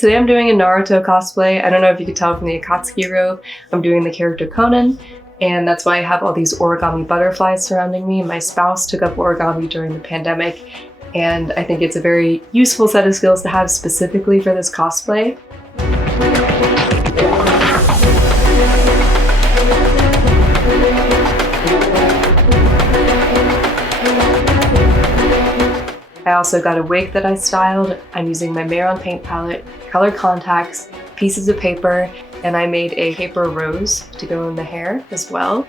Today I'm doing a Naruto cosplay. I don't know if you could tell from the Akatsuki robe. I'm doing the character Konan, and that's why I have all these origami butterflies surrounding me. My spouse took up origami during the pandemic, and I think it's a very useful set of skills to have specifically for this cosplay. I also got a wig that I styled. I'm using my Mehron paint palette, color contacts, pieces of paper, and I made a paper rose to go in the hair as well.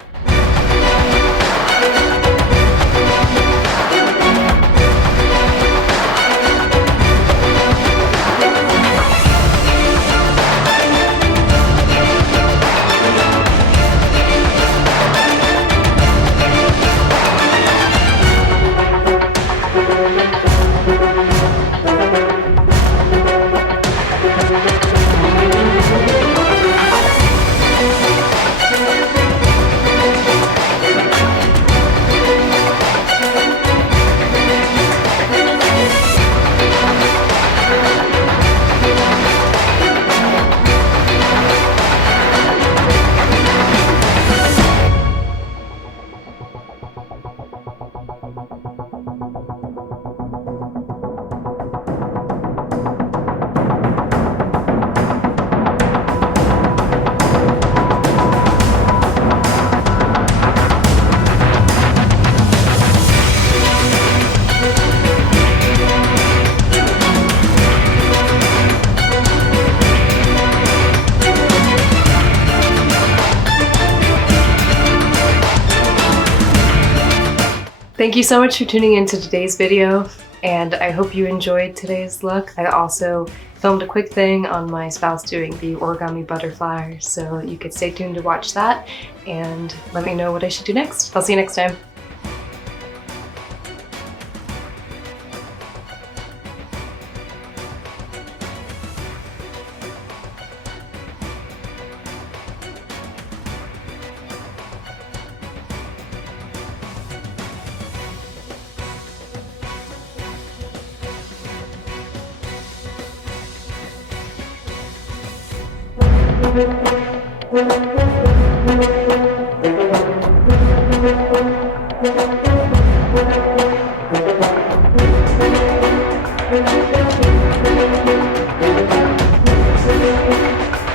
Thank you so much for tuning into today's video, and I hope you enjoyed today's look. I also filmed a quick thing on my spouse doing the origami butterfly, so you could stay tuned to watch that and let me know what I should do next. I'll see you next time.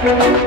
Thank you.